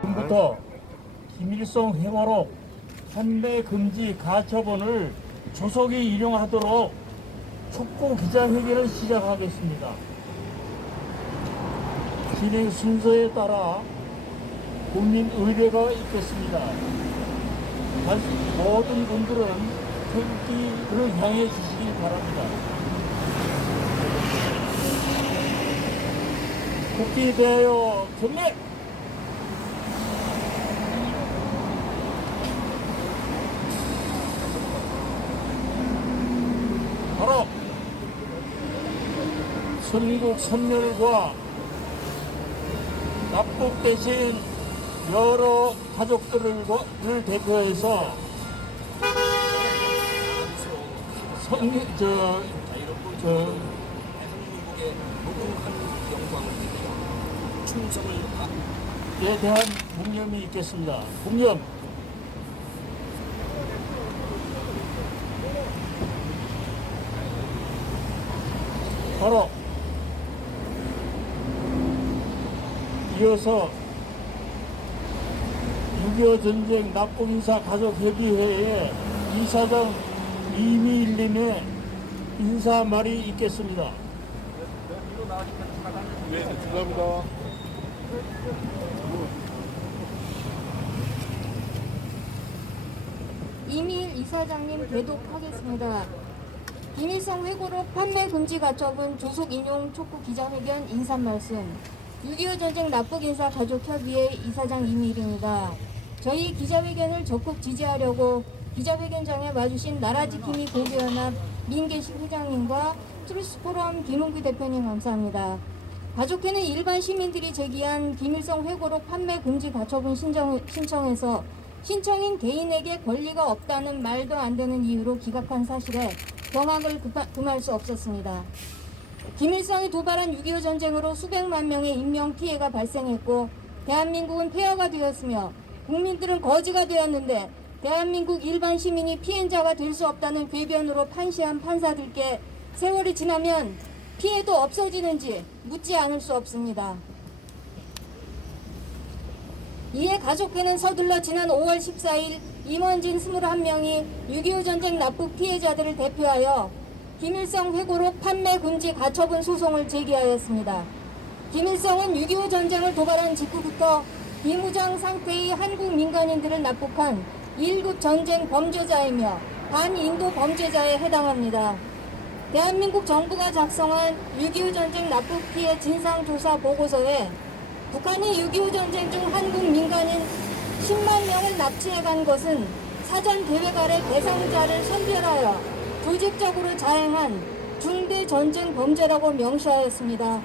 지금부터 김일성 회고록 판매 금지 가처분을 조속히 인용하도록 촉구 기자회견을 시작하겠습니다. 진행 순서에 따라 국민 의례가 있겠습니다. 모든 분들은 태극기를 향해 주시기 바랍니다. 국기 대하여 경례! 바로 선국 선멸과 납북되신 여러 가족들을 대표해서 대한민국의 무궁한 영광을 위하여 충성을 에 대한 묵념이 있겠습니다. 묵념. 바로 이어서 6.25 전쟁 납북인사 가족협의회의 이사장 이미일님의 인사말이 있겠습니다. 네, 감사합니다. 이미일 이사장님 대독하겠습니다. 김일성 회고록 판매 금지 가처분 조속 인용 촉구 기자회견 인사말씀. 6.25 전쟁 납북인사 가족협의회 이사장 이미일입니다. 저희 기자회견을 적극 지지하려고 기자회견장에 와주신 나라지킴이 고교연합 민계식 회장님과 트루스포럼 김웅규 대표님 감사합니다. 가족회는 일반 시민들이 제기한 김일성 회고록 판매 금지 가처분 신청에서 신청인 개인에게 권리가 없다는 말도 안 되는 이유로 기각한 사실에 경악을 금할 수 없었습니다. 김일성이 도발한 6.25 전쟁으로 수백만 명의 인명 피해가 발생했고 대한민국은 폐허가 되었으며 국민들은 거지가 되었는데 대한민국 일반 시민이 피해자가 될 수 없다는 궤변으로 판시한 판사들께 세월이 지나면 피해도 없어지는지 묻지 않을 수 없습니다. 이에 가족회는 서둘러 지난 5월 14일 임원진 21명이 6.25 전쟁 납북 피해자들을 대표하여 김일성 회고록 판매 금지 가처분 소송을 제기하였습니다. 김일성은 6.25 전쟁을 도발한 직후부터 비무장 상태의 한국 민간인들을 납북한 1급 전쟁 범죄자이며 반인도 범죄자에 해당합니다. 대한민국 정부가 작성한 6.25 전쟁 납북 피해 진상조사 보고서에 북한이 6.25 전쟁 중 한국 민간인 10만 명을 납치해간 것은 사전 계획 아래 대상자를 선별하여 조직적으로 자행한 중대 전쟁 범죄라고 명시하였습니다.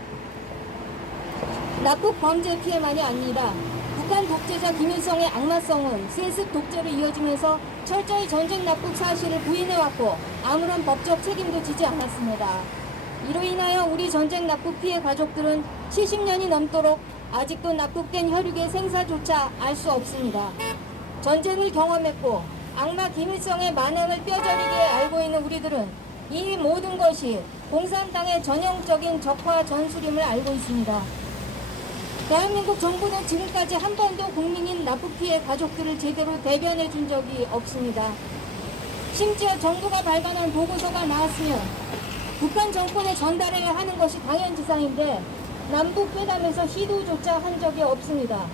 납북 범죄 피해만이 아니라 북한 독재자 김일성의 악마성은 세습 독재로 이어지면서 철저히 전쟁 납북 사실을 부인해왔고 아무런 법적 책임도 지지 않았습니다. 이로 인하여 우리 전쟁 납북 피해 가족들은 70년이 넘도록 아직도 납북된 혈육의 생사조차 알 수 없습니다. 전쟁을 경험했고 악마 김일성의 만행을 뼈저리게 알고 있는 우리들은 이 모든 것이 공산당의 전형적인 적화 전술임을 알고 있습니다. 대한민국 정부는 지금까지 한 번도 국민인 납북 피해 가족들을 제대로 대변해 준 적이 없습니다. 심지어 정부가 발간한 보고서가 나왔으면 북한 정권에 전달해야 하는 것이 당연지상인데 남북 회담에서 시도조차 한 적이 없습니다.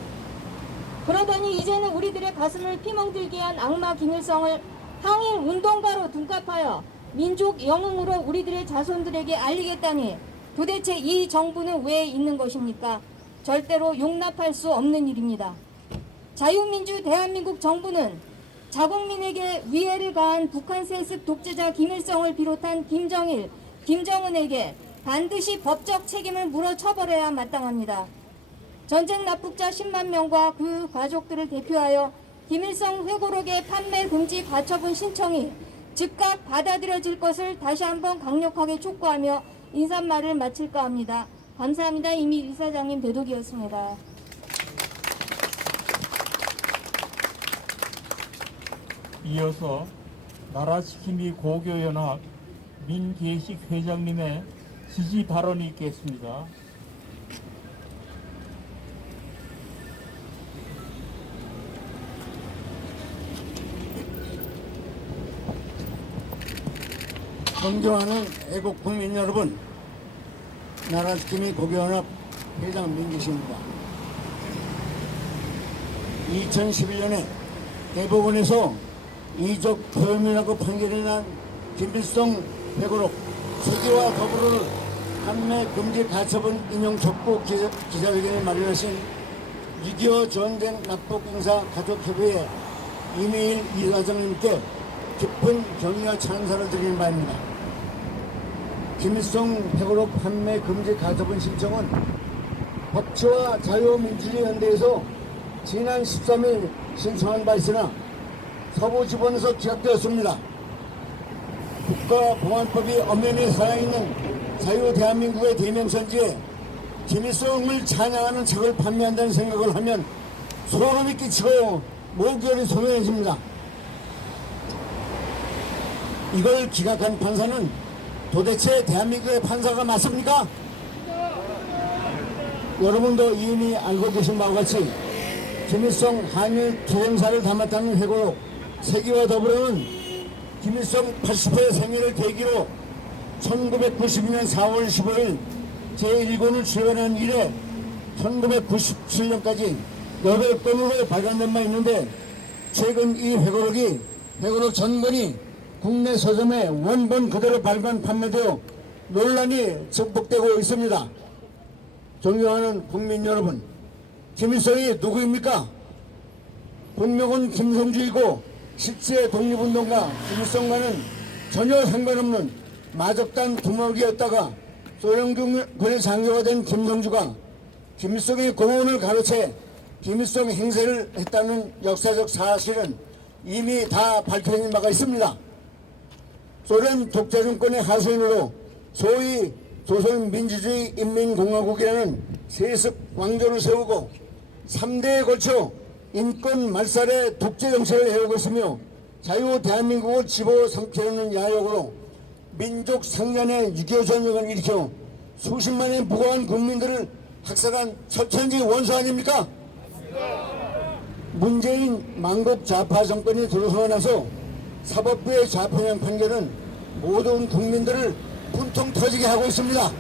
그러더니 이제는 우리들의 가슴을 피멍들게 한 악마 김일성을 항일 운동가로 둔갑하여 민족 영웅으로 우리들의 자손들에게 알리겠다니 도대체 이 정부는 왜 있는 것입니까? 절대로 용납할 수 없는 일입니다. 자유민주 대한민국 정부는 자국민에게 위해를 가한 북한 세습 독재자 김일성을 비롯한 김정일, 김정은에게 반드시 법적 책임을 물어 처벌해야 마땅합니다. 전쟁 납북자 10만 명과 그 가족들을 대표하여 김일성 회고록의 판매 금지 가처분 신청이 즉각 받아들여질 것을 다시 한번 강력하게 촉구하며 인사말을 마칠까 합니다. 감사합니다. 이미 이사장님 대독이었습니다. 이어서 나라지킴이 고교연합 민계식 회장님의 지지 발언이 있겠습니다. 존경하는 애국 국민 여러분, 나라지킴이 고교연합 회장 민기식입니다. 2011년에 대법원에서 이적 토염이라고 판결이 난 김일성 회고록 세계와 더불어를 판매 금지 가처분 인용 촉구 기자회견에 마련하신 6.25 전쟁 납북 인사 가족협의회 이메일 이사장님께 깊은 경의와 찬사를 드리는 바입니다. 김일성 회고록 판매 금지 가처분 신청은 법치와 자유민주주의 연대에서 지난 13일 신청한 바 있으나 서부지법원에서 기각되었습니다. 국가보안법이 엄연히 살아있는 자유 대한민국의 대명선지에 김일성을 찬양하는 책을 판매한다는 생각을 하면 소름이 끼치고 목결이 소명해집니다. 이걸 기각한 판사는 도대체 대한민국의 판사가 맞습니까? 여러분도 이미 알고 계신 바와 같이 김일성 한일 투쟁사를 담았다는 회고록 세기와 더불어는 김일성 80회 생일을 계기로 1992년 4월 15일 제1권을 출간한 이래 1997년까지 8건으로 발간된 바 있는데 최근 이 회고록 전권이 국내 서점에 원본 그대로 발간 판매되어 논란이 증폭되고 있습니다. 존경하는 국민 여러분, 김일성이 누구입니까? 본명은 김성주이고 실제 독립운동가 김일성과는 전혀 상관없는 마적단 두목이었다가 소련군의 장교가 된 김성주가 김일성의 고문을 가로채 김일성 행세를 했다는 역사적 사실은 이미 다 밝혀진 바가 있습니다. 소련 독재정권의 하수인으로 소위 조선민주주의 인민공화국이라는 세습 왕조를 세우고 3대에 걸쳐 인권 말살의 독재 정책을 해오고 있으며 자유 대한민국을 집어삼키려는 야욕으로 민족 상잔의 6.25 전쟁을 일으켜 수십만의 무고한 국민들을 학살한 철천지 원수 아닙니까? 문재인 만국 좌파 정권이 들어서고 나서 사법부의 좌편향 판결은 모든 국민들을 분통 터지게 하고 있습니다.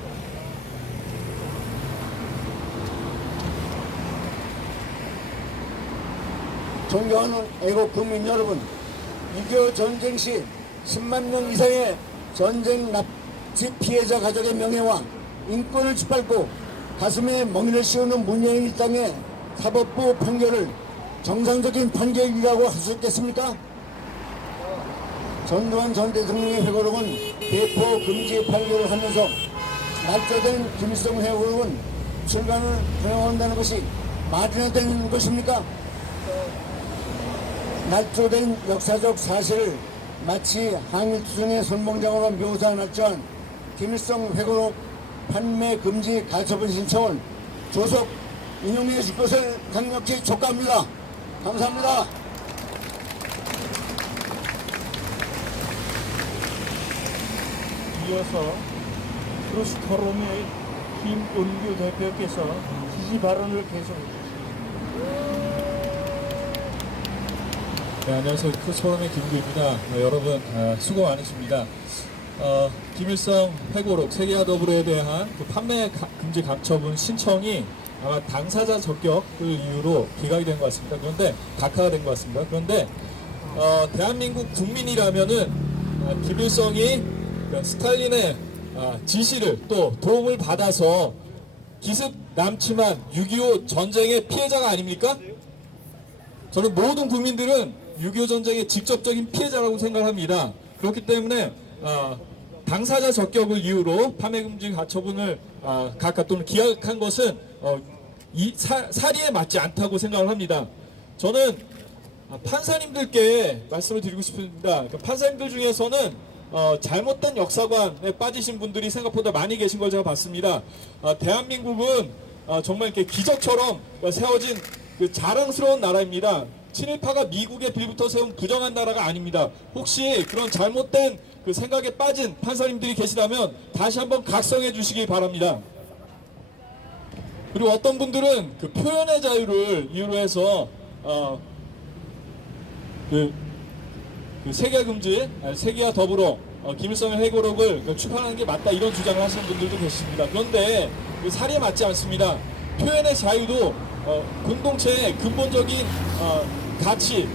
존경하는 애국 국민 여러분, 6.25 전쟁 시 10만 명 이상의 전쟁 납치 피해자 가족의 명예와 인권을 짓밟고 가슴에 멍이를 씌우는 문재인 일당의 사법부 판결을 정상적인 판결이라고 할 수 있겠습니까? 전두환 전 대통령의 회고록은 배포 금지 판결을 하면서 날조된 김일성 회고록은 출간을 허용한다는 것이 말이나 되는 것입니까? 날조된 역사적 사실을 마치 항일투쟁의 선봉장으로 묘사날조한 김일성 회고록 판매 금지 가처분 신청을 조속 인용해 줄 것을 강력히 촉구합니다. 감사합니다. 이어서 크로스 토론의 김은규 대표께서 지지 발언을 계속해 주십니다. 네, 안녕하세요. 크로스 토론의 김은규입니다. 여러분 수고 많으십니다. 김일성 회고록 세계와 더불어에 대한 그 판매 금지 가처분 신청이 아마 당사자 적격을 이유로 기각이 된 것 같습니다. 그런데 각하가 된 것 같습니다. 그런데 대한민국 국민이라면은 김일성이 스탈린의 지시를 또 도움을 받아서 기습 남침한 6.25 전쟁의 피해자가 아닙니까? 저는 모든 국민들은 6.25 전쟁의 직접적인 피해자라고 생각합니다. 그렇기 때문에 당사자 적격을 이유로 판매금지 가처분을 각하 또는 기각한 것은 이 사리에 맞지 않다고 생각을 합니다. 저는 판사님들께 말씀을 드리고 싶습니다. 판사님들 중에서는 잘못된 역사관에 빠지신 분들이 생각보다 많이 계신 걸 제가 봤습니다. 대한민국은 정말 이렇게 기적처럼 세워진 그 자랑스러운 나라입니다. 친일파가 미국에 빌부터 세운 부정한 나라가 아닙니다. 혹시 그런 잘못된 그 생각에 빠진 판사님들이 계시다면 다시 한번 각성해 주시기 바랍니다. 그리고 어떤 분들은 그 표현의 자유를 이유로 해서 그 세계 금지, 세계와 더불어 김일성의 회고록을 출판하는 게 맞다 이런 주장을 하시는 분들도 계십니다. 그런데 그 사리에 맞지 않습니다. 표현의 자유도 공동체의 근본적인 가치,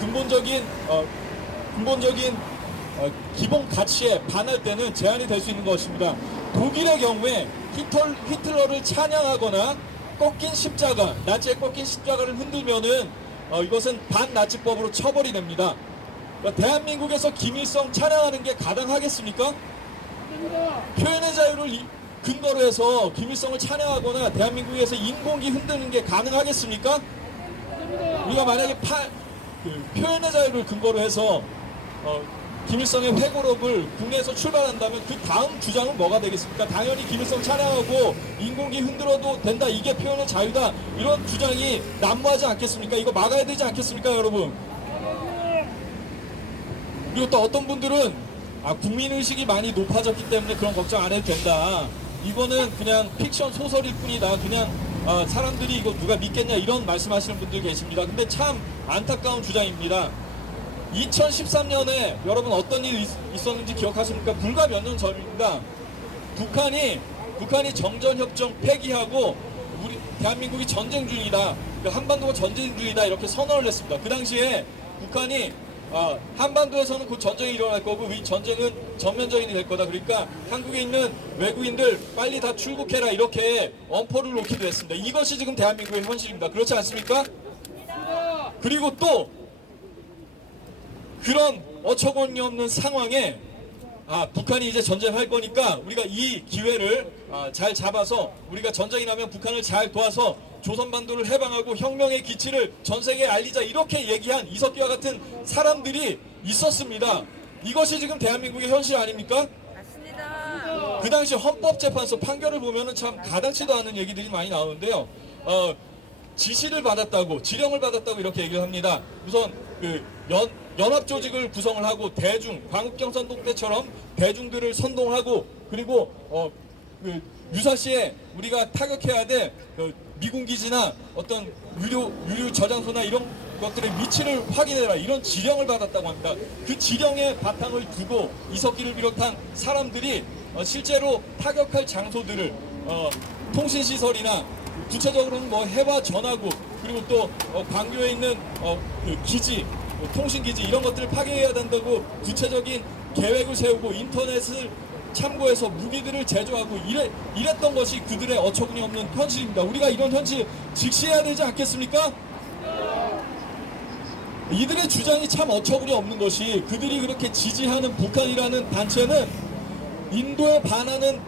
근본적인 기본 가치에 반할 때는 제한이 될 수 있는 것입니다. 독일의 경우에 히틀러를 찬양하거나 꺾인 십자가, 나치의 꺾인 십자가를 흔들면은 이것은 반나치법으로 처벌이 됩니다. 그러니까 대한민국에서 김일성 찬양하는 게 가당하겠습니까? 표현의 자유를 근거로 해서 김일성을 찬양하거나 대한민국에서 인공기 흔드는 게 가능하겠습니까? 우리가 만약에 표현의 자유를 근거로 해서 김일성의 회고록을 국내에서 출발한다면 그 다음 주장은 뭐가 되겠습니까? 당연히 김일성 찬양하고 인공기 흔들어도 된다, 이게 표현의 자유다, 이런 주장이 난무하지 않겠습니까? 이거 막아야 되지 않겠습니까, 여러분? 그리고 또 어떤 분들은 국민의식이 많이 높아졌기 때문에 그런 걱정 안 해도 된다, 이거는 그냥 픽션 소설일 뿐이다, 그냥 사람들이 이거 누가 믿겠냐, 이런 말씀하시는 분들 계십니다. 근데 참 안타까운 주장입니다. 2013년에 여러분 어떤 일이 있었는지 기억하십니까? 불과 몇 년 전입니다. 북한이 정전협정 폐기하고 우리 대한민국이 전쟁 중이다, 한반도가 전쟁 중이다, 이렇게 선언을 했습니다. 그 당시에 북한이 한반도에서는 곧 전쟁이 일어날 거고 이 전쟁은 전면전이 될 거다, 그러니까 한국에 있는 외국인들 빨리 다 출국해라, 이렇게 엄포를 놓기도 했습니다. 이것이 지금 대한민국의 현실입니다. 그렇지 않습니까? 그리고 또 그런 어처구니 없는 상황에 북한이 이제 전쟁할 거니까 우리가 이 기회를 잘 잡아서 우리가 전쟁이 나면 북한을 잘 도와서 조선반도를 해방하고 혁명의 기치를 전 세계에 알리자, 이렇게 얘기한 이석기와 같은 사람들이 있었습니다. 이것이 지금 대한민국의 현실 아닙니까? 맞습니다. 그 당시 헌법재판소 판결을 보면은 참 가당치도 않은 얘기들이 많이 나오는데요. 지시를 받았다고, 지령을 받았다고 이렇게 얘기를 합니다. 우선 연합 조직을 구성을 하고 광국경선동 때처럼 대중들을 선동하고, 그리고 유사시에 우리가 타격해야 될 미군 기지나 어떤 유류 저장소나 이런 것들의 위치를 확인해라, 이런 지령을 받았다고 합니다. 그 지령의 바탕을 두고 이석기를 비롯한 사람들이 실제로 타격할 장소들을 통신시설이나 구체적으로는 뭐 해와 전화국, 그리고 또 광교에 있는 기지, 통신기지, 이런 것들을 파괴해야 된다고 구체적인 계획을 세우고 인터넷을 참고해서 무기들을 제조하고 이랬던 것이 그들의 어처구니 없는 현실입니다. 우리가 이런 현실 직시해야 되지 않겠습니까? 이들의 주장이 참 어처구니 없는 것이, 그들이 그렇게 지지하는 북한이라는 단체는 인도에 반하는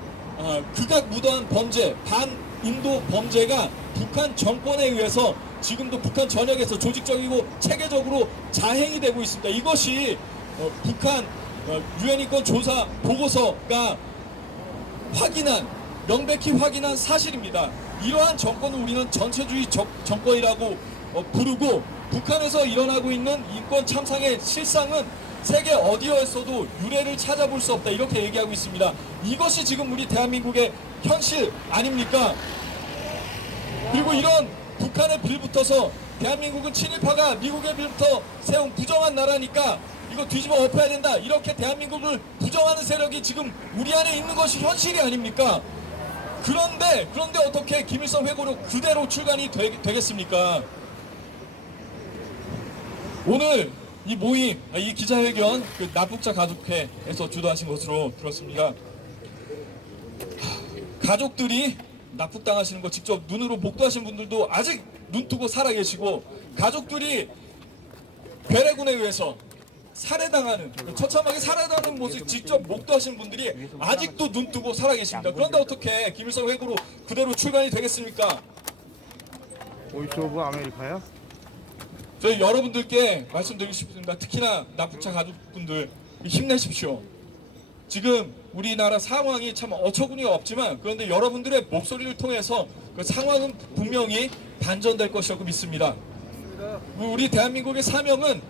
극악무도한 범죄, 반인도 범죄가 북한 정권에 의해서 지금도 북한 전역에서 조직적이고 체계적으로 자행이 되고 있습니다. 이것이 북한 유엔 인권 조사 보고서가 명백히 확인한 사실입니다. 이러한 정권을 우리는 전체주의 정권이라고 부르고, 북한에서 일어나고 있는 인권 참상의 실상은 세계 어디에서도 유례를 찾아볼 수 없다, 이렇게 얘기하고 있습니다. 이것이 지금 우리 대한민국의 현실 아닙니까? 그리고 이런 북한에 빌붙어서 대한민국은 친일파가 미국에 빌붙어 세운 부정한 나라니까 이거 뒤집어 엎어야 된다, 이렇게 대한민국을 부정하는 세력이 지금 우리 안에 있는 것이 현실이 아닙니까? 그런데 어떻게 김일성 회고록 그대로 출간이 되겠습니까? 오늘 이 모임, 이 기자회견 납북자 가족회에서 주도하신 것으로 들었습니다. 가족들이 납북당하시는 거 직접 눈으로 목도하신 분들도 아직 눈뜨고 살아계시고, 가족들이 괴뢰군에 의해서 살해당하는, 처참하게 살해당하는 모습 직접 목도하시는 분들이 아직도 눈뜨고 살아계십니다. 그런데 어떻게 김일성 회고록 그대로 출간이 되겠습니까? 보이스 오브 아메리카요? 저희 여러분들께 말씀드리고 싶습니다. 특히나 납북자 가족분들 힘내십시오. 지금 우리나라 상황이 참 어처구니가 없지만, 그런데 여러분들의 목소리를 통해서 그 상황은 분명히 반전될 것이라고 믿습니다. 우리 대한민국의 사명은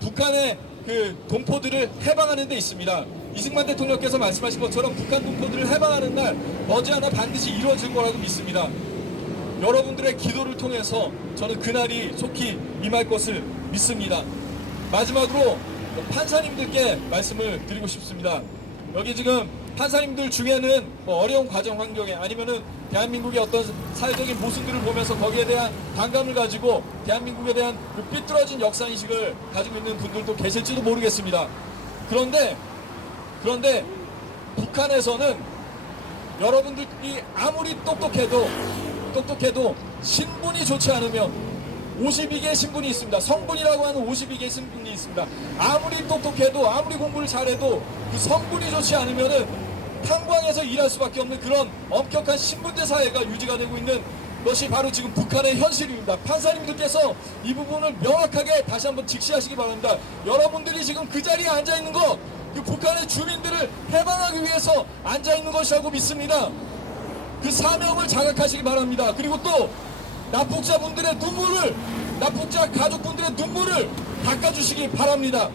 북한의 그 동포들을 해방하는 데 있습니다. 이승만 대통령께서 말씀하신 것처럼 북한 동포들을 해방하는 날 머지않아 반드시 이루어질 거라고 믿습니다. 여러분들의 기도를 통해서 저는 그날이 속히 임할 것을 믿습니다. 마지막으로 판사님들께 말씀을 드리고 싶습니다. 여기 지금 판사님들 중에는 뭐 어려운 과정 환경에 아니면은 대한민국의 어떤 사회적인 모순들을 보면서 거기에 대한 반감을 가지고 대한민국에 대한 그 삐뚤어진 역사인식을 가지고 있는 분들도 계실지도 모르겠습니다. 그런데 북한에서는 여러분들이 아무리 똑똑해도 신분이 좋지 않으면 52개의 신분이 있습니다. 성분이라고 하는 52개의 신분이 있습니다. 아무리 똑똑해도 아무리 공부를 잘해도 그 성분이 좋지 않으면은 탄광에서 일할 수밖에 없는 그런 엄격한 신분제 사회가 유지가 되고 있는 것이 바로 지금 북한의 현실입니다. 판사님들께서 이 부분을 명확하게 다시 한번 직시하시기 바랍니다. 여러분들이 지금 그 자리에 앉아 있는 거 그 북한의 주민들을 해방하기 위해서 앉아 있는 것이라고 믿습니다. 그 사명을 자각하시기 바랍니다. 그리고 또 납북자분들의 눈물을, 납북자 가족분들의 눈물을 닦아주시기 바랍니다.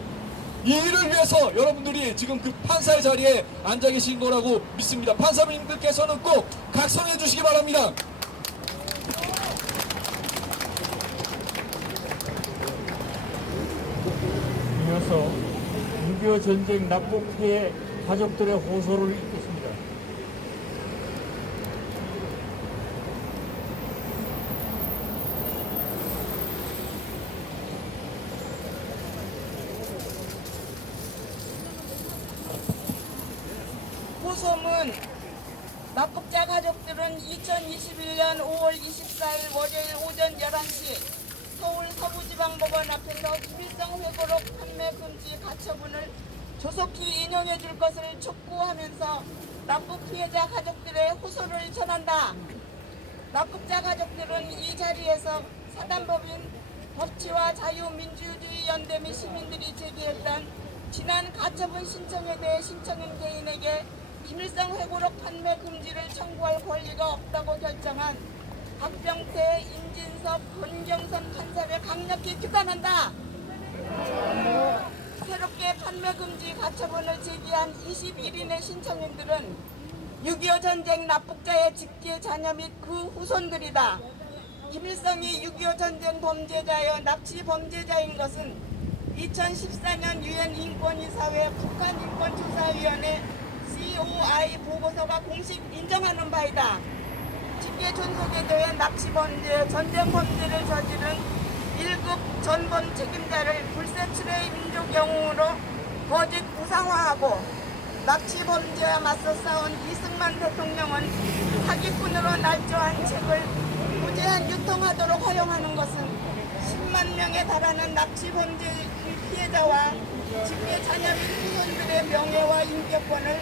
이 일을 위해서 여러분들이 지금 그 판사의 자리에 앉아 계신 거라고 믿습니다. 판사님들께서는 꼭 각성해 주시기 바랍니다. 이어서 6.25 전쟁 납북 피해 가족들의 호소를 읽겠습니다. 호소문 납북자 가족들은 2021년 5월 24일 월요일 오전 11시 서울 서부지방법원 앞에서 김일성 회고록 판매 금지 가처분을 조속히 인용해 줄 것을 촉구하면서 납북 피해자 가족들의 호소를 전한다. 납북자 가족들은 이 자리에서 사단법인 법치와 자유민주주의 연대 및 시민들이 제기했던 지난 가처분 신청에 대해 신청인 개인에게 김일성 회고록 판매 금지를 청구할 권리가 없다고 결정한 박병태, 임진섭, 권경선 판사를 강력히 규탄한다. 새롭게 판매 금지 가처분을 제기한 21인의 신청인들은 6.25 전쟁 납북자의 직계 자녀 및 그 후손들이다. 김일성이 6.25 전쟁 범죄자여 납치 범죄자인 것은 2014년 유엔 인권이사회 북한인권조사위원회 COI 보고서가 공식 인정하는 바이다. 직계 존속에 대해 납치 범죄, 전쟁 범죄를 저지른 1급 전범 책임자를 불세출의 민족 영웅으로 거짓 우상화하고 납치 범죄와 맞서 싸운 이승만 대통령은 사기꾼으로 날조한 책을 무제한 유통하도록 허용하는 것은 10만 명에 달하는 납치 범죄 피해자와 직계 자녀 및 후손들의 명예와 인격권을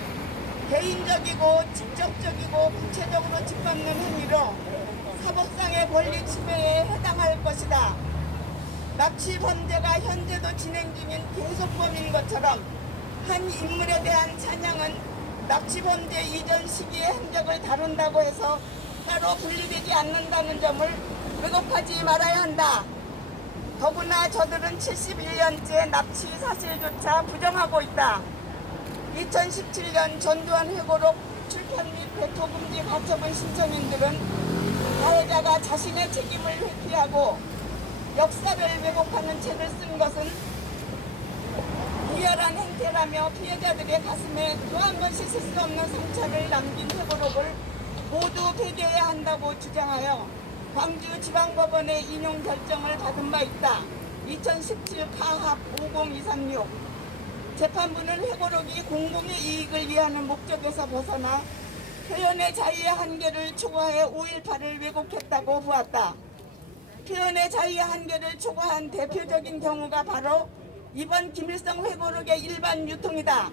개인적이고 직접적이고 구체적으로 짓밟는 행위로 사법상의 권리 침해에 해당할 것이다. 납치 범죄가 현재도 진행 중인 계속범인 것처럼 한 인물에 대한 찬양은 납치 범죄 이전 시기의 행적을 다룬다고 해서 따로 분리되지 않는다는 점을 왜곡하지 말아야 한다. 더구나 저들은 71년째 납치 사실조차 부정하고 있다. 2017년 전두환 회고록 출판 및 배포 금지 가처분 신청인들은 가해자가 자신의 책임을 회피하고 역사를 왜곡하는 책을 쓴 것은 무혈한 행태라며 피해자들의 가슴에 또 한 번씩 쓸 수 없는 상처를 남긴 회고록을 모두 폐기해야 한다고 주장하여 광주지방법원의 인용 결정을 받은 바 있다. 2017 파합 50236 재판부는 회고록이 공공의 이익을 위하는 목적에서 벗어나 표현의 자유의 한계를 초과해 5.18을 왜곡했다고 보았다. 표현의 자유의 한계를 초과한 대표적인 경우가 바로 이번 김일성 회고록의 일반 유통이다.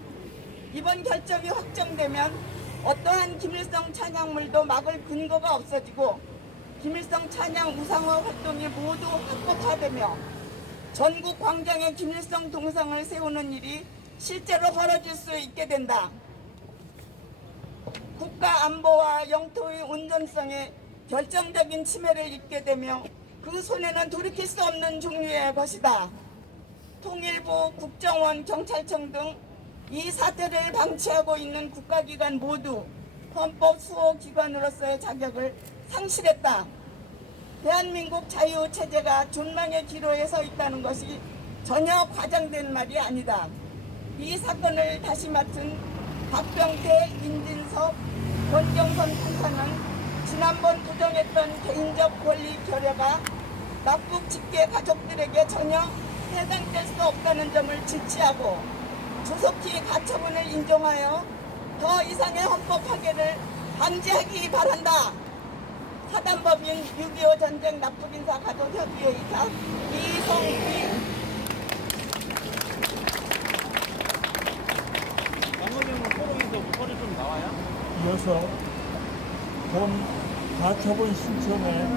이번 결정이 확정되면 어떠한 김일성 찬양물도 막을 근거가 없어지고 김일성 찬양 우상화 활동이 모두 합법화되며 전국 광장에 김일성 동상을 세우는 일이 실제로 벌어질 수 있게 된다. 국가 안보와 영토의 온전성에 결정적인 침해를 입게 되며 그 손해는 돌이킬 수 없는 종류의 것이다. 통일부, 국정원, 경찰청 등 이 사태를 방치하고 있는 국가기관 모두 헌법 수호기관으로서의 자격을 상실했다. 대한민국 자유체제가 존망의 기로에 서 있다는 것이 전혀 과장된 말이 아니다. 이 사건을 다시 맡은 박병태, 인진섭, 권경선 판사는 지난번 부정했던 개인적 권리 결여가 납북 직계 가족들에게 전혀 해당될 수 없다는 점을 지치하고 조속히 가처분을 인정하여 더 이상의 헌법 파괴를 방지하기 바란다. 사단법인 6.25 전쟁 납북인사 가족협의회이사 이성휘. 이어서 본 가처분 신청의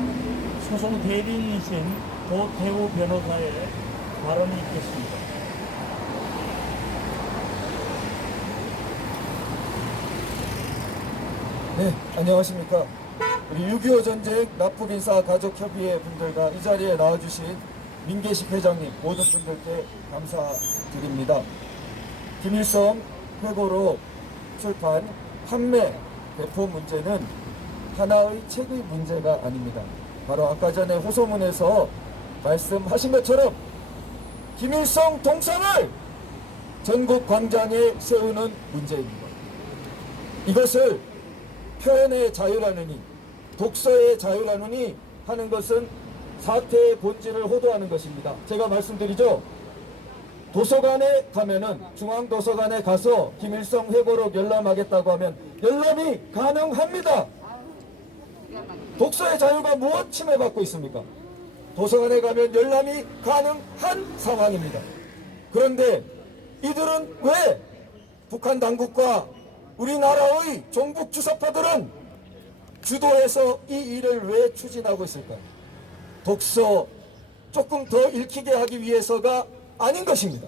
소송 대리인이신 도태우 변호사의 발언이 있겠습니다. 네, 안녕하십니까. 우리 6.25 전쟁 납북인사 가족협의회 분들과 이 자리에 나와주신 민계식 회장님 모든 분들께 감사드립니다. 김일성 회고록 출판 판매 배포 문제는 하나의 책의 문제가 아닙니다. 바로 아까 전에 호소문에서 말씀하신 것처럼 김일성 동상을 전국 광장에 세우는 문제입니다. 이것을 표현의 자유라느니 독서의 자유라느니 하는 것은 사태의 본질을 호도하는 것입니다. 제가 말씀드리죠. 도서관에 가면은 중앙도서관에 가서 김일성 회고록 열람하겠다고 하면 열람이 가능합니다. 독서의 자유가 무엇 침해받고 있습니까? 도서관에 가면 열람이 가능한 상황입니다. 그런데 이들은 왜 북한 당국과 우리나라의 종북 주석파들은 주도해서 이 일을 왜 추진하고 있을까요? 독서 조금 더 읽히게 하기 위해서가 아닌 것입니다.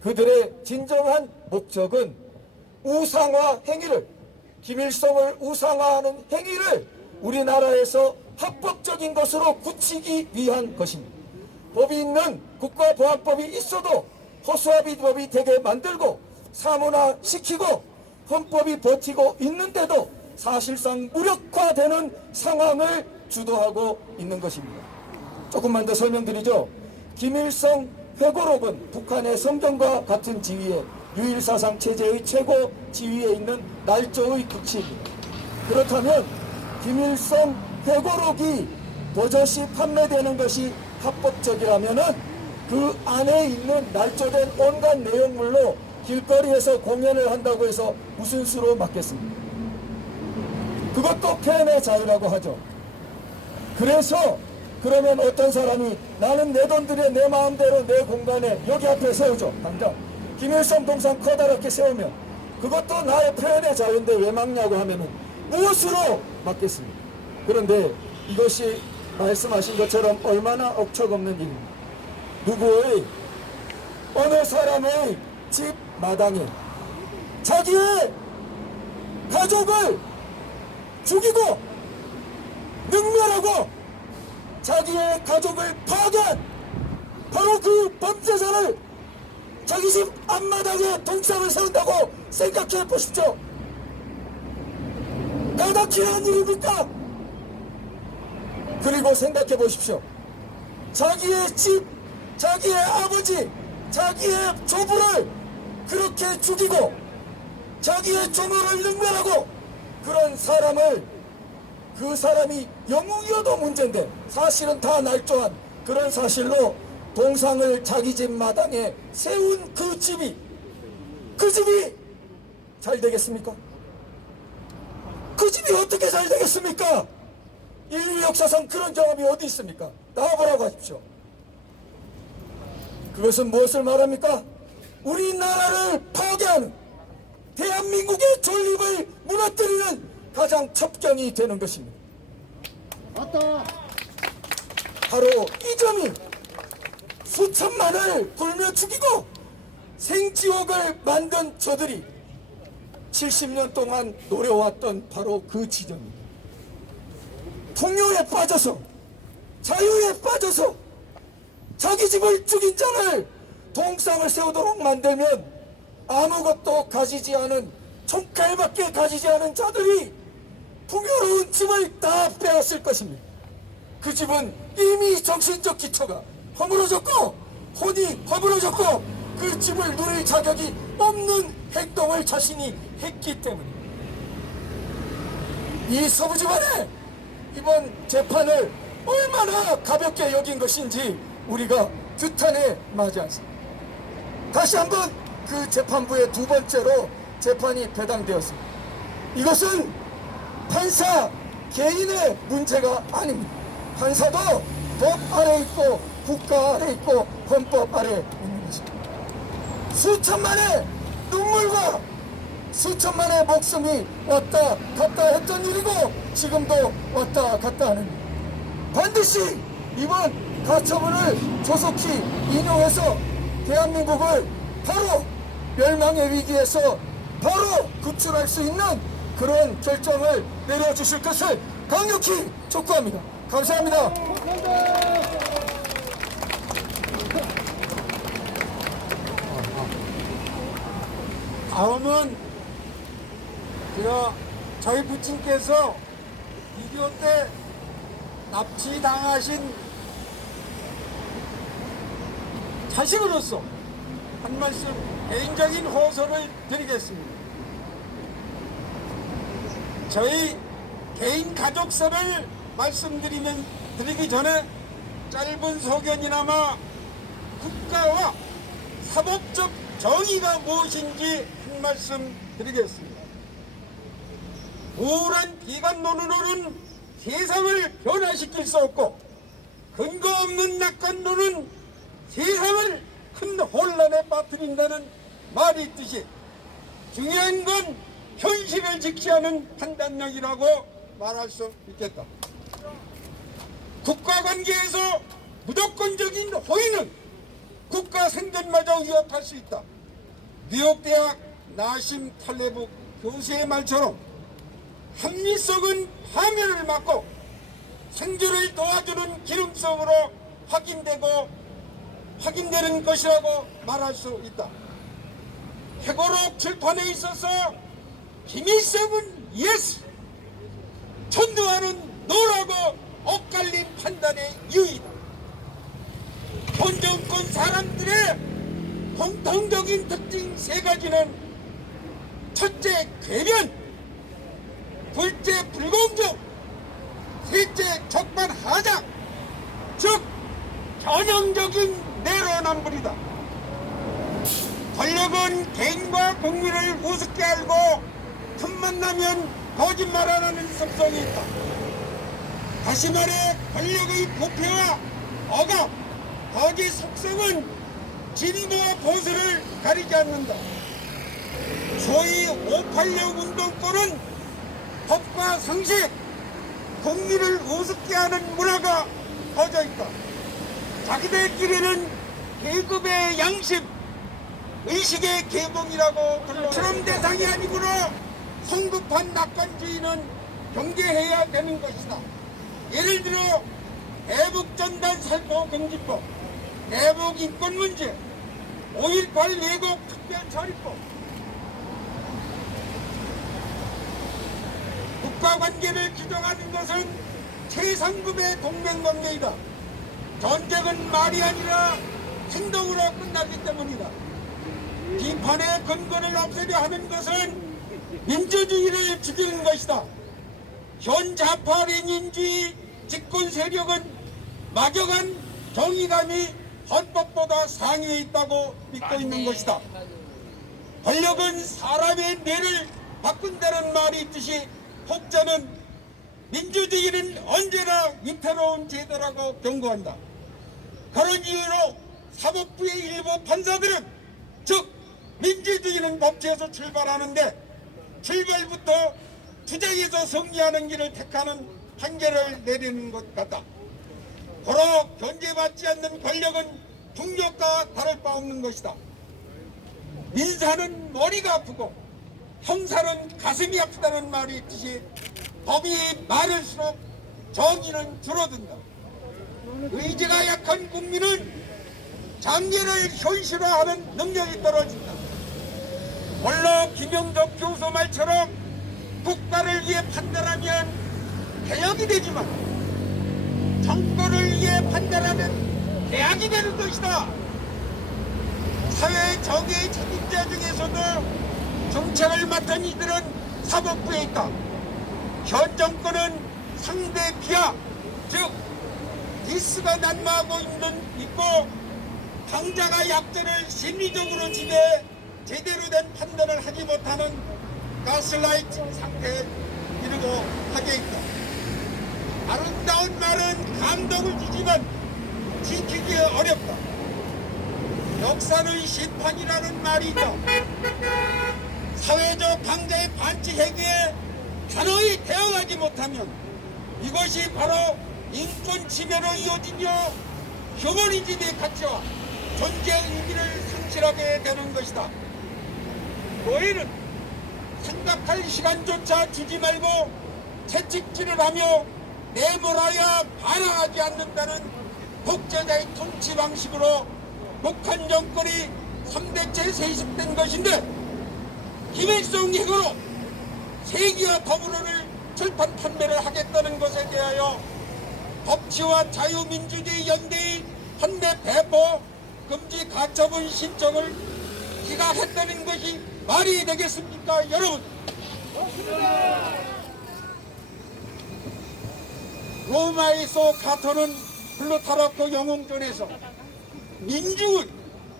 그들의 진정한 목적은 우상화 행위를, 김일성을 우상화하는 행위를 우리나라에서 합법적인 것으로 굳히기 위한 것입니다. 법이 있는 국가보안법이 있어도 허수아비법이 되게 만들고 사문화시키고 헌법이 버티고 있는데도 사실상 무력화되는 상황을 주도하고 있는 것입니다. 조금만 더 설명드리죠. 김일성 회고록은 북한의 성경과 같은 지위에 유일사상 체제의 최고 지위에 있는 날조의 국치입니다. 그렇다면 김일성 회고록이 버젓이 판매되는 것이 합법적이라면은 그 안에 있는 날조된 온갖 내용물로 길거리에서 공연을 한다고 해서 무슨 수로 맞겠습니까? 그것도 표현의 자유라고 하죠. 그래서 그러면 어떤 사람이 나는 내 돈 들여 내 마음대로 내 공간에 여기 앞에 세우죠. 당장 김일성 동상 커다랗게 세우면 그것도 나의 표현의 자유인데 왜 막냐고 하면은 무엇으로 막겠습니까? 그런데 이것이 말씀하신 것처럼 얼마나 억척없는 일입니다. 누구의 어느 사람의 집 마당에 자기의 가족을 죽이고 능멸하고 자기의 가족을 파괴한 바로 그 범죄자를 자기 집 앞마당에 동상을 세운다고 생각해 보십시오. 가다키한 일입니까? 그리고 생각해 보십시오. 자기의 집, 자기의 아버지, 자기의 조부를 그렇게 죽이고 자기의 조모를 능멸하고 그런 사람을 그 사람이 영웅이어도 문제인데 사실은 다 날조한 그런 사실로 동상을 자기 집 마당에 세운 그 집이 잘 되겠습니까? 그 집이 어떻게 잘 되겠습니까? 인류 역사상 그런 경험이 어디 있습니까? 나와보라고 하십시오. 그것은 무엇을 말합니까? 우리나라를 파괴하는 대한민국의 존립을 무너뜨리는 가장 첩경이 되는 것입니다. 바로 이 점이 수천만을 굴며 죽이고 생지옥을 만든 저들이 70년 동안 노려왔던 바로 그 지점입니다. 풍요에 빠져서 자유에 빠져서 자기 집을 죽인 자를 동상을 세우도록 만들면 아무것도 가지지 않은 총칼밖에 가지지 않은 자들이 풍요로운 집을 다 빼앗을 것입니다. 그 집은 이미 정신적 기초가 허물어졌고 혼이 허물어졌고 그 짐을 누릴 자격이 없는 행동을 자신이 했기 때문입니다. 이 서부 집안의 이번 재판을 얼마나 가볍게 여긴 것인지 우리가 규탄해 마지 않습니다. 다시 한번 그 재판부의 두 번째로 재판이 배당되었습니다. 이것은 판사 개인의 문제가 아닙니다. 판사도 법 아래 있고 국가 아래 있고 헌법 아래 있는 것입니다. 수천만의 눈물과 수천만의 목숨이 왔다 갔다 했던 일이고 지금도 왔다 갔다 하는 일. 반드시 이번 가처분을 조속히 인용해서 대한민국을 바로 멸망의 위기에서 바로 구출할 수 있는 그런 결정을 내려주실 것을 강력히 촉구합니다. 감사합니다. 다음은 저희 부친께서 6.25 때 납치당하신 자식으로서 한 말씀 개인적인 호소를 드리겠습니다. 저희 개인 가족사를 드리기 전에 짧은 소견이나마 국가와 사법적 정의가 무엇인지 한 말씀 드리겠습니다. 우울한 비관론으로는 세상을 변화시킬 수 없고 근거 없는 낙관론은 세상을 큰 혼란에 빠뜨린다는 말이 있듯이 중요한 건 현실을 직시하는 판단력이라고 말할 수 있겠다. 국가관계에서 무조건적인 호의는 국가 생존마저 위협할 수 있다. 뉴욕대학 나심 탈레브 교수의 말처럼 합리성은 파멸을 막고 생존을 도와주는 기름성으로 확인되는 것이라고 말할 수 있다. 회고록 출판에 있어서 김일성은 예스, 천도하는 노라고 엇갈린 판단의 이유이다. 본 정권 사람들의 공통적인 특징 세 가지는 첫째 괴변, 둘째 불공정, 셋째 적반하장, 즉 전형적인 내로남불이다. 권력은 개인과 국민을 우습게 알고 틈만 나면 거짓말하는 습성이 있다. 다시 말해 권력의 부패와 억압, 거짓 속성은 진보와 보수를 가리지 않는다. 소위 586 운동권은 법과 상식, 국민을 우습게 하는 문화가 퍼져 있다. 자기들끼리는 계급의 양심, 의식의 계몽이라고 불러 실험 대상이 아니구나. 성급한 낙관주의는 경계해야 되는 것이다. 예를 들어 대북전단 살포 금지법, 대북 인권 문제, 5.18 왜곡 특별처리법, 국가관계를 규정하는 것은 최상급의 동맹관계이다. 전쟁은 말이 아니라 행동으로 끝나기 때문이다. 비판의 근거를 없애려 하는 것은 민주주의를 죽이는 것이다. 현 좌파 레닌주의 집권 세력은 막연한 정의감이 헌법보다 상위에 있다고 믿고 있는 것이다. 권력은 사람의 뇌를 바꾼다는 말이 있듯이 혹자는 민주주의는 언제나 위태로운 제도라고 경고한다. 그런 이유로 사법부의 일부 판사들은 즉 민주주의는 법치에서 출발하는데 출발부터 주장에서 승리하는 길을 택하는 판결을 내리는 것 같다. 고로 견제받지 않는 권력은 중력과 다를 바 없는 것이다. 민사는 머리가 아프고 형사는 가슴이 아프다는 말이 있듯이 법이 많을수록 정의는 줄어든다. 의지가 약한 국민은 장애를 현실화하는 능력이 떨어진다. 물론 김영덕 교수 말처럼 국가를 위해 판단하면 개혁이 되지만 정권을 위해 판단하면 대학이 되는 것이다. 사회 정의의 책임자 중에서도 정책을 맡은 이들은 사법부에 있다. 현 정권은 상대 비하, 즉 디스가 난무하고 있고 강자가 약자를 심리적으로 지배 제대로 된 판단을 하지 못하는 가스라이팅 상태에 이르고 하게 있다. 아름다운 말은 감동을 주지만 지키기 어렵다. 역사는 심판이라는 말이 있다. 사회적 강자의 반칙 행위에 단호히 대응하지 못하면 이것이 바로 인권 침해로 이어지며 휴머니즘의 가치와 존재의 의미를 상실하게 되는 것이다. 노예는 생각할 시간조차 주지 말고 채찍질을 하며 내몰아야 반항하지 않는다는 독재자의 통치 방식으로 북한 정권이 3대째 세습된 것인데, 김일성 이후로 세기와 더불어를 철판 판매를 하겠다는 것에 대하여 법치와 자유민주주의 연대의 판매 배포 금지 가처분 신청을 기각했다는 것이 말이 되겠습니까, 여러분? 로마에서 가토는 플루타르크 영웅전에서 민중은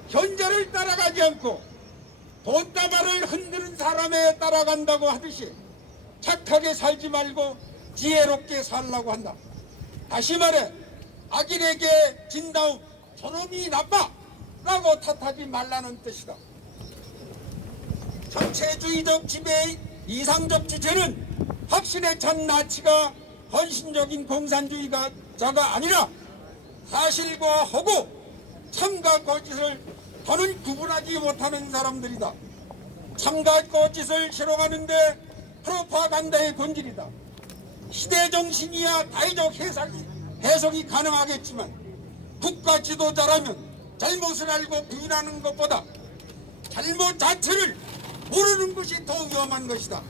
현자를 따라가지 않고 돈다발을 흔드는 사람에 따라간다고 하듯이 착하게 살지 말고 지혜롭게 살라고 한다. 다시 말해 악인에게 진 다음 저놈이 나빠 라고 탓하지 말라는 뜻이다. 전체주의적 지배의 이상적 주체는 확신에 찬 나치가 헌신적인 공산주의자가 아니라 사실과 허구, 참과 거짓을 더는 구분하지 못하는 사람들이다. 참과 거짓을 실용하는데 프로파간다의 본질이다. 시대 정신이야 다의적 해석이 가능하겠지만 국가 지도자라면 잘못을 알고 부인하는 것보다 잘못 자체를 모르는 것이 더 위험한 것이다.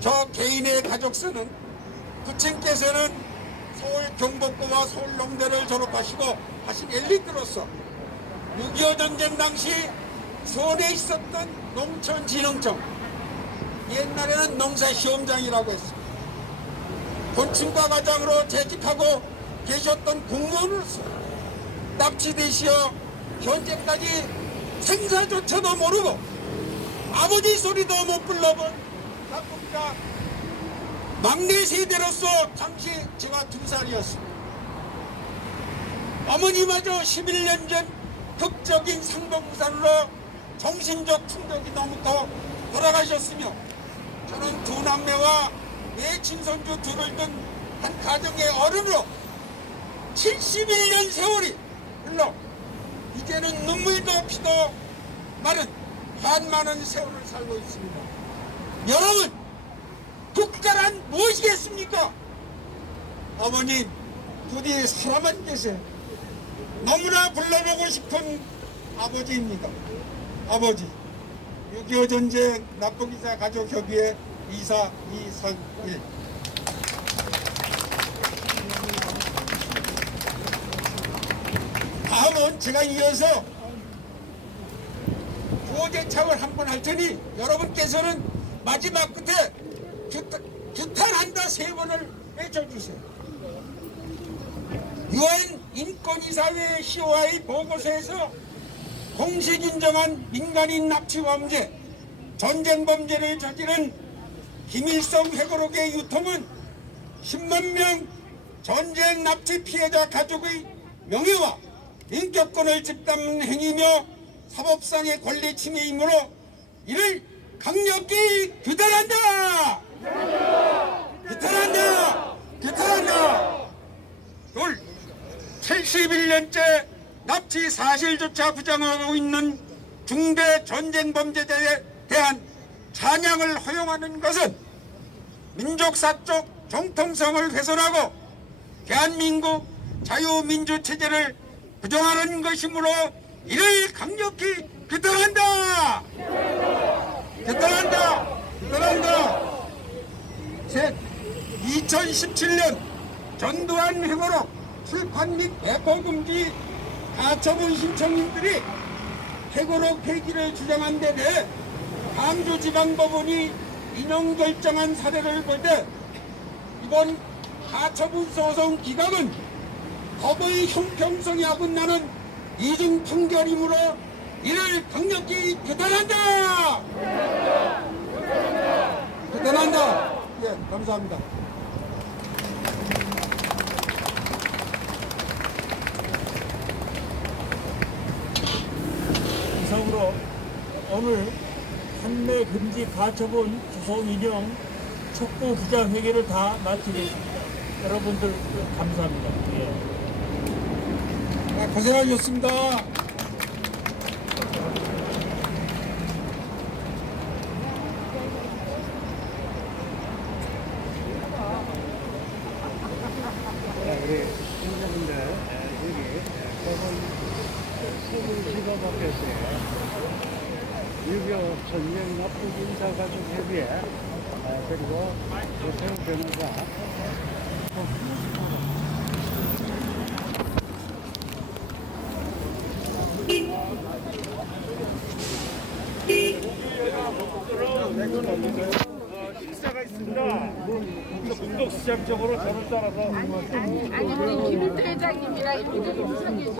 저 개인의 가족서는 부친께서는 서울 경복고와 서울 농대를 졸업하시고 하신 엘리트로서 6.25 전쟁 당시 서울에 있었던 농촌진흥청, 옛날에는 농사시험장이라고 했습니다. 곤충과 과장으로 재직하고 계셨던 공무원으로서 납치되시어 현재까지 생사조차도 모르고 아버지 소리도 못 불러본 나쁩니다. 막내 세대로서 당시 제가 2살이었습니다. 어머니마저 11년 전 극적인 상봉부산으로 정신적 충격이 너무 커 돌아가셨으며 저는 2남매와 내 친손주 2을 둔 한 가정의 어른으로 71년 세월이 흘러 이제는 눈물도 피도 마른 한많은 세월을 살고 있습니다. 여러분, 국가란 무엇이겠습니까? 어머님, 부디 살아만 계세요. 너무나 불러보고 싶은 아버지입니다. 아버지, 6.25 전쟁 납북이자 가족협의회 이사 이상일. 다음은 제가 이어서 구호제창을 한번 할 테니 여러분께서는 마지막 끝에 규탄한다 3번을 외쳐주세요. 유엔 인권이사회 시오아의 보고서에서 공식 인정한 민간인 납치 범죄, 전쟁 범죄를 저지른 김일성 회고록의 유통은 10만 명 전쟁 납치 피해자 가족의 명예와 인격권을 집단는 행위며 사법상의 권리 침해이므로 이를 강력히 규탄한다! 규탄한다! 규탄한다! 둘, 71년째 납치 사실조차 부정하고 있는 중대 전쟁 범죄자에 대한 찬양을 허용하는 것은 민족사적 정통성을 훼손하고 대한민국 자유민주체제를 부정하는 것이므로 이를 강력히 규탄한다! 규탄한다! 규탄한다! 셋, 2017년 전두환 회고록 출판 및 배포 금지 가처분 신청인들이 회고록 폐기를 주장한 데 대해 광주지방법원이 인용 결정한 사례를 볼 때 이번 가처분 소송 기각은 법의 형평성이 어긋나는 이중 판결이므로 이를 강력히 규탄한다. 규탄한다. 예, 감사합니다. 이상으로 오늘 판매 금지 가처분 소송 인용 촉구 기자회견을 다 마치겠습니다. 여러분들 감사합니다. 예. 고생하셨습니다. 우리 시청자분들 여기 서울시도법에서의 6.25 전쟁 납북 인사가족협의회 그리고 조태우 변호사 식사가 있습니다. 공덕시장적으로 저를 따라서 아니 우리 김일태 회장님이랑 이렇게 좀